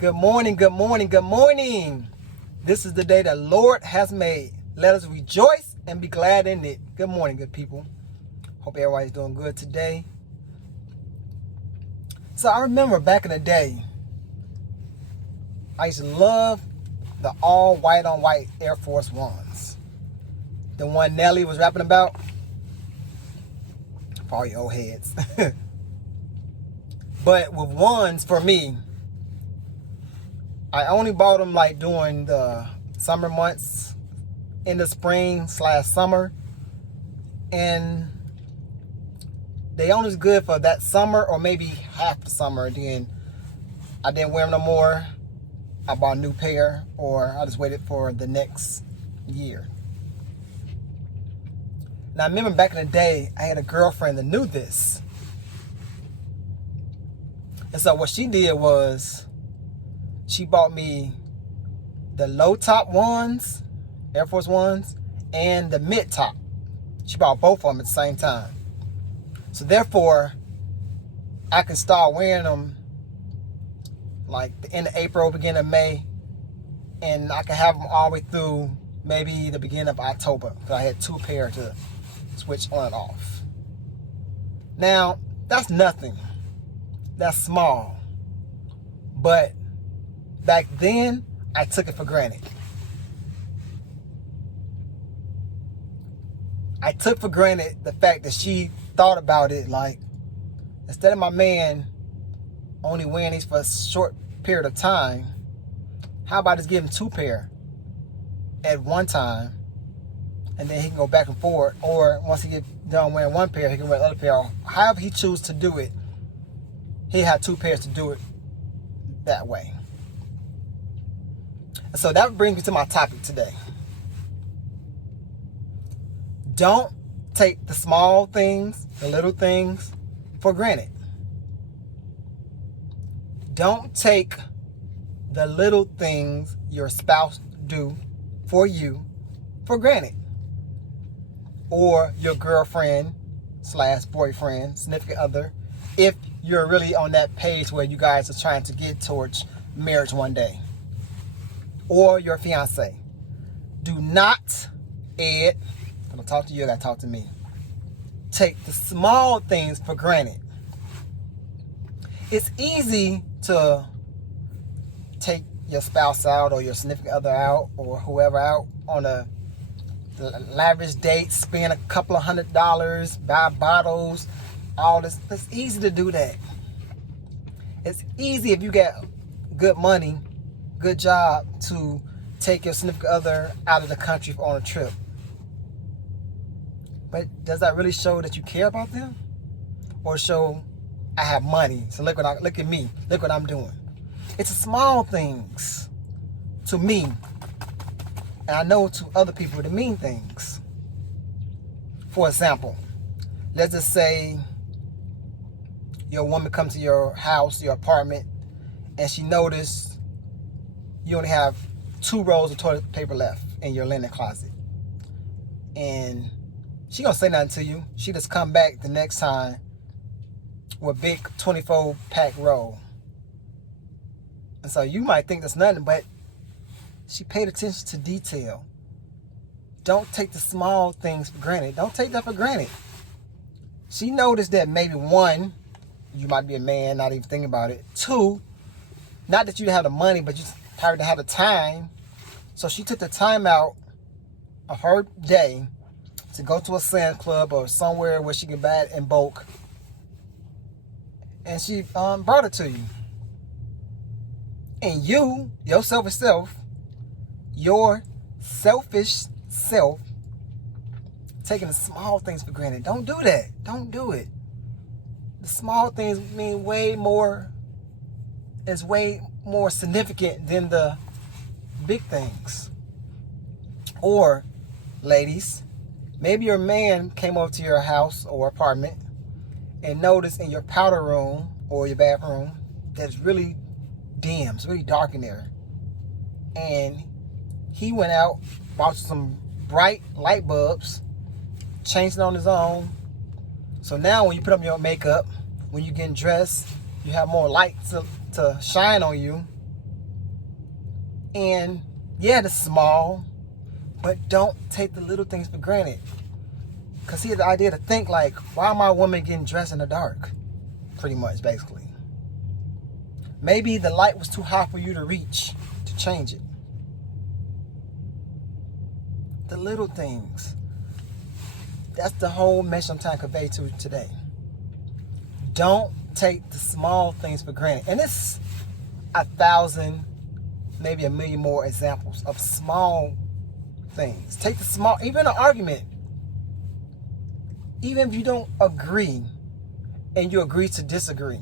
Good morning, good morning, good morning. This is the day the Lord has made. Let us rejoice and be glad in it. Good morning, good people. Hope everybody's doing good today. So I remember back in the day, I used to love the all white on white Air Force Ones. The one Nelly was rapping about. For all you old heads. But with ones, for me, I only bought them like during the summer months, in the spring/summer, and they only was good for that summer or maybe half the summer. Then I didn't wear them no more. I bought a new pair, or I just waited for the next year. Now I remember back in the day, I had a girlfriend that knew this, and so what she did was, she bought me the low top ones, Air Force Ones, and the mid top. She bought both of them at the same time. So therefore, I can start wearing them like the end of April, beginning of May, and I can have them all the way through maybe the beginning of October, because I had two pairs to switch on and off. Now, that's nothing. That's small. But back then, I took it for granted. I took for granted the fact that she thought about it, like, instead of my man only wearing these for a short period of time, how about just give him two pair at one time, and then he can go back and forth, or once he get done wearing one pair, he can wear the other pair, or however he chooses to do it, he had two pairs to do it that way. So that brings me to my topic today. Don't take the small things, the little things, for granted. Don't take the little things your spouse do for you for granted. Or your girlfriend/boyfriend, significant other, if you're really on that page where you guys are trying to get towards marriage one day. Or your fiance. Do not, Ed, I'm going to talk to you, I got to talk to me, take the small things for granted. It's easy to take your spouse out or your significant other out or whoever out on a lavish date, spend a couple of $100, buy bottles, all this. It's easy to do that. It's easy if you got good money, good job, to take your significant other out of the country on a trip. But does that really show that you care about them? Or show, I have money, so look at me, look what I'm doing. It's the small things to me, and I know to other people the mean things. For example, let's just say your woman comes to your house, your apartment, and she noticed you only have 2 rolls of toilet paper left in your linen closet. And she gonna say nothing to you. She just come back the next time with a big 24-pack roll. And so you might think that's nothing, but she paid attention to detail. Don't take the small things for granted. Don't take that for granted. She noticed that maybe 1, you might be a man, not even thinking about it. 2, not that you have the money, but you tired to have the time. So she took the time out of her day to go to a Sam's Club or somewhere where she can buy it in bulk, and she brought it to you. And you, your selfish self, taking the small things for granted. Don't do that. Don't do it. The small things mean way more significant than the big things. Or, ladies, maybe your man came over to your house or apartment and noticed in your powder room or your bathroom that it's really dim, it's really dark in there. And he went out, bought some bright light bulbs, changed it on his own. So now when you put up your makeup, when you're getting dressed, you have more light to shine on you. And yeah, it's small, but don't take the little things for granted. Because he had the idea to think like, why am I a woman getting dressed in the dark? Pretty much, basically. Maybe the light was too high for you to reach to change it. The little things. That's the whole message I'm trying to convey to you today. Don't take the small things for granted. And it's 1,000, maybe 1,000,000 more examples of small things. Take the small, even an argument. Even if you don't agree and you agree to disagree.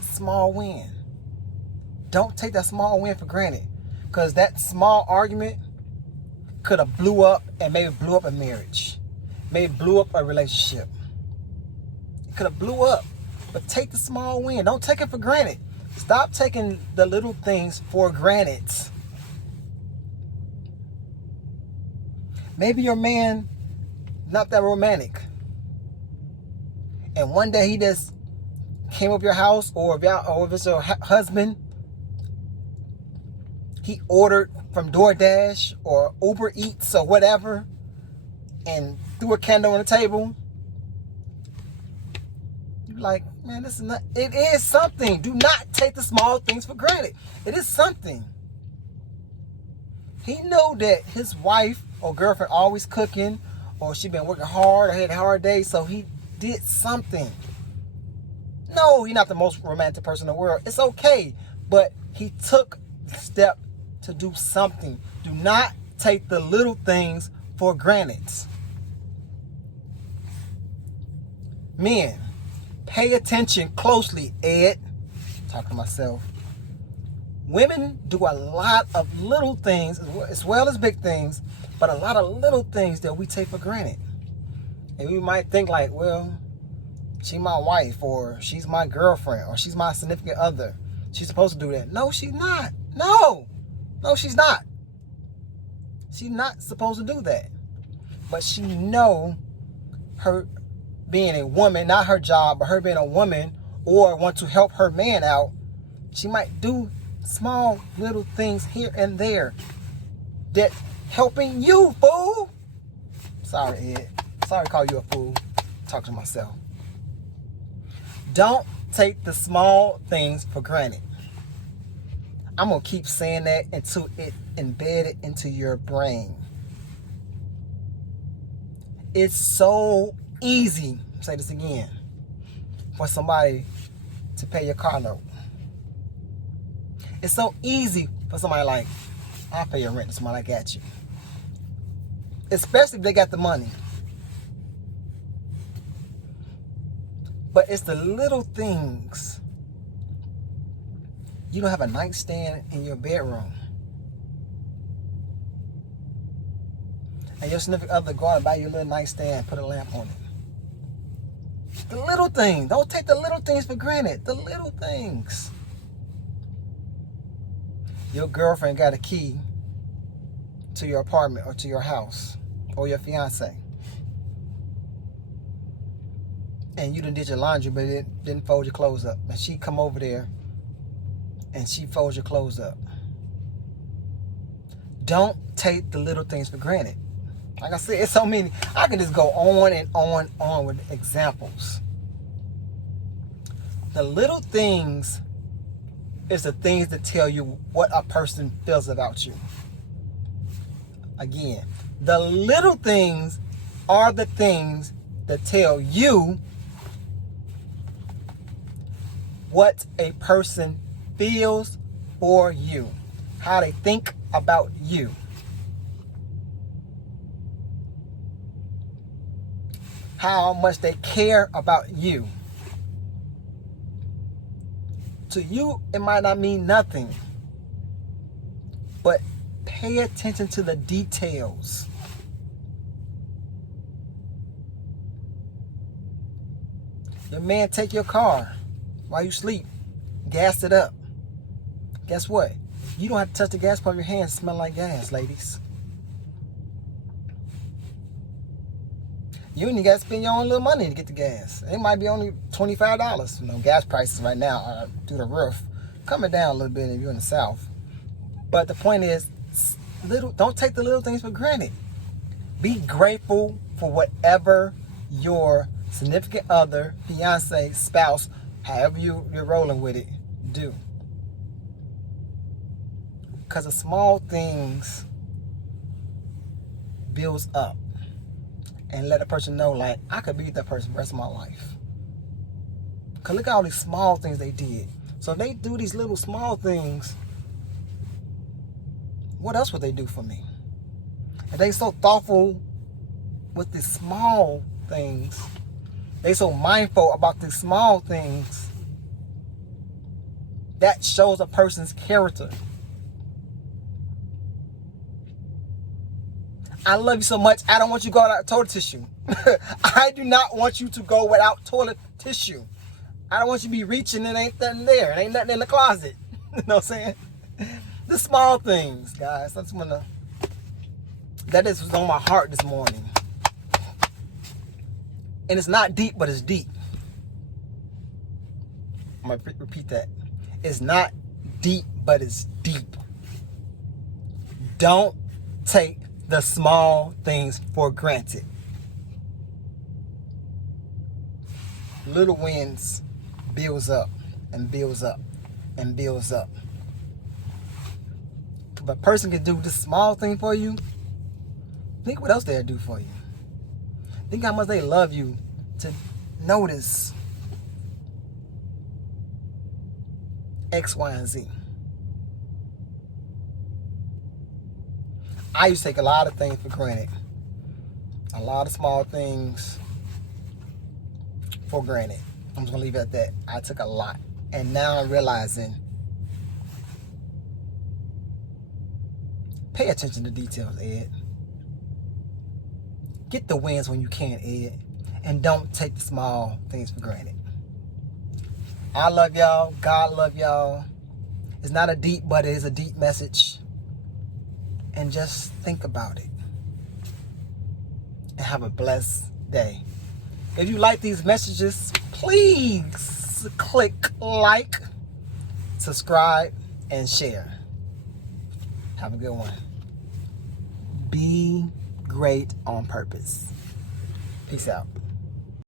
Small win. Don't take that small win for granted. Because that small argument could have blew up and maybe blew up a marriage. Maybe blew up a relationship. It could have blew up. But take the small win. Don't take it for granted. Stop taking the little things for granted. Maybe your man not that romantic. And one day he just came up your house, or if it's your husband, he ordered from DoorDash or Uber Eats or whatever and threw a candle on the table. You're like, man, this is not, it is something. Do not take the small things for granted. It is something. He knew that his wife or girlfriend always cooking, or she been working hard or had a hard day, so he did something. No, you're not the most romantic person in the world. It's okay. But he took the step to do something. Do not take the little things for granted. Men, pay attention closely, Ed. Talking to myself. Women do a lot of little things as well as big things, but a lot of little things that we take for granted. And we might think like, well, she's my wife, or she's my girlfriend, or she's my significant other. She's supposed to do that. No, she's not. No, she's not. She's not supposed to do that. But she know her being a woman, not her job, but her being a woman, or want to help her man out, she might do small little things here and there that helping you, fool. Sorry, Ed. Sorry to call you a fool. Talk to myself. Don't take the small things for granted. I'm going to keep saying that until it embedded into your brain. It's so easy, say this again, for somebody to pay your car note. It's so easy for somebody like, I'll pay your rent this month, I got you. Especially if they got the money. But it's the little things. You don't have a nightstand in your bedroom. And your significant other go out and buy you a little nightstand, put a lamp on it. The little things. Don't take the little things for granted. The little things. Your girlfriend got a key to your apartment or to your house, or your fiance. And you done did your laundry, but it didn't fold your clothes up. And she come over there and she folds your clothes up. Don't take the little things for granted. Like I said, it's so many. I can just go on and on with examples. The little things is the things that tell you what a person feels about you. Again, the little things are the things that tell you what a person feels for you, how they think about you. How much they care about you. To you, it might not mean nothing, but pay attention to the details. Your man take your car while you sleep, gassed it up. Guess what? You don't have to touch the gas pump. Your hands smell like gas, ladies. You ain't got to spend your own little money to get the gas. It might be only $25. You know, gas prices right now are through the roof. Coming down a little bit if you're in the South. But the point is, don't take the little things for granted. Be grateful for whatever your significant other, fiance, spouse, however you're rolling with it, do. Because the small things builds up. And let a person know, like, I could be with that person the rest of my life. Because look at all these small things they did. So if they do these little small things, what else would they do for me? If they so thoughtful with these small things, they so mindful about these small things, that shows a person's character. I love you so much, I don't want you to go without toilet tissue. I do not want you to go without toilet tissue. I don't want you to be reaching and ain't nothing there. Ain't nothing in the closet. You know what I'm saying? The small things, guys. That is on my heart this morning. And it's not deep, but it's deep. I'm going to repeat that. It's not deep, but it's deep. Don't take the small things for granted. Little wins builds up and builds up and builds up. If a person can do this small thing for you, think what else they'll do for you. Think how much they love you to notice X, Y, and Z. I used to take a lot of things for granted. A lot of small things for granted. I'm just going to leave it at that. I took a lot. And now I'm realizing, pay attention to details, Ed. Get the wins when you can, Ed. And don't take the small things for granted. I love y'all. God love y'all. It's not a deep, but it is a deep message. And just think about it. And have a blessed day. If you like these messages, please click like, subscribe, and share. Have a good one. Be great on purpose. Peace out.